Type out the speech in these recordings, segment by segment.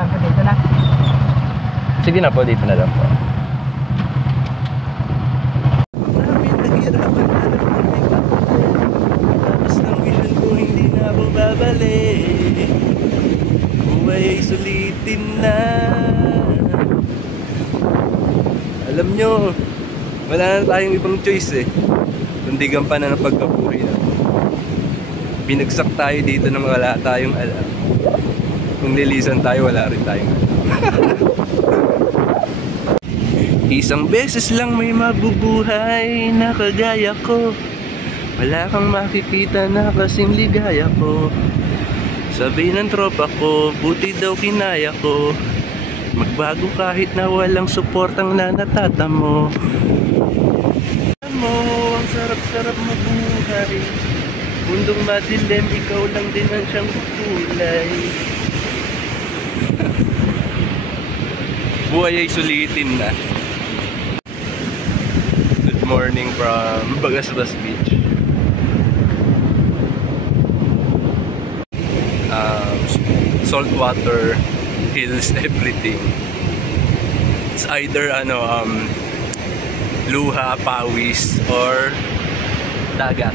Dito na. Sige na po, dito na lang po. Maraming naghirapan na tapos ng vision ko hindi na ako babalik. Buhay ay sulitin na. Alam nyo, wala na tayong ibang choice eh, kundi gampanan ng pagkapuri na. Binagsak tayo dito na wala tayong alam. Kung lilisan tayo, wala rin tayong alam. Isang beses lang may mabubuhay na kagaya ko. Wala kang makikita na kasing ligaya ko. Sabi ng tropa ko, buti daw kinaya ko. Magbago kahit na walang suportang nanatatamo. Alam mo, ang sarap-sarap mabuhay. Mundong madilim, ikaw lang din ang siyang kukulay. Buhay ay sulitin na. Good morning from Bagasbas Beach. Saltwater heals everything. It's either luha, pawis, or dagat.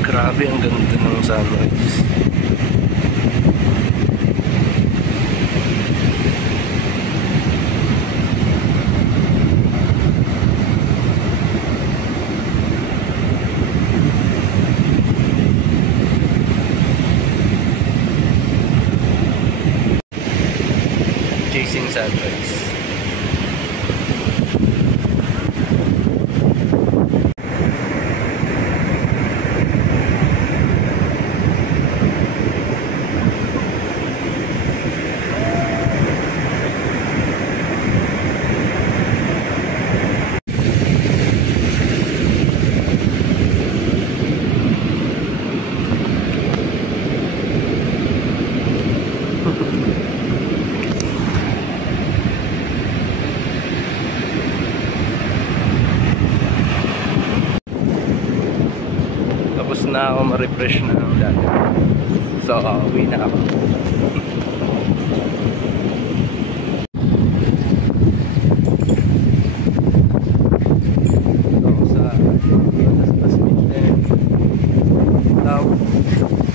Grabe, ang ganda ng sunrise. Chasing sunrise. Tapos na ako ma-refresh na ng dati. So, uwi na ako. Ako sa Bagasbas Beach na yun.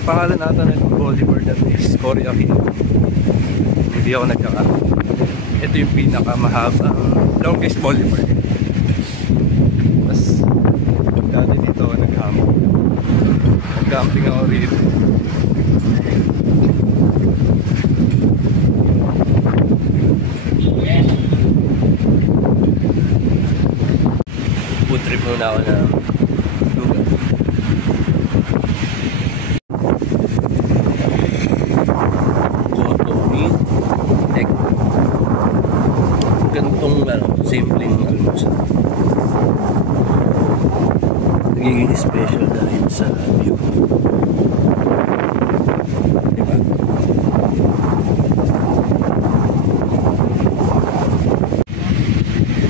Pangalan nata na itong boulevard na is Cory Aquino. Hindi ako nagkaka. Ito yung pinakamahabang longest boulevard. Tapos dati dito ako nag-camping ako rito. Food trip muna ako na lugar. Goto meat egg. Gantong simpleng almusal. Nagiging special dahil sa view. Diba?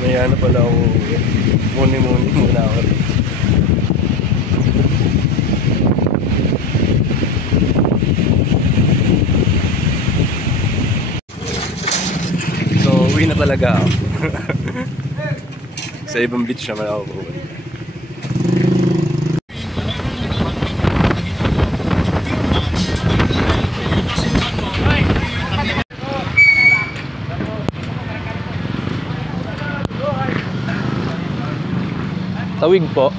Maya na pala ako. Muni-muni muna ako rin. So, uwi na talaga ako. Sa ibang beach naman ako pupunta. Tawig po.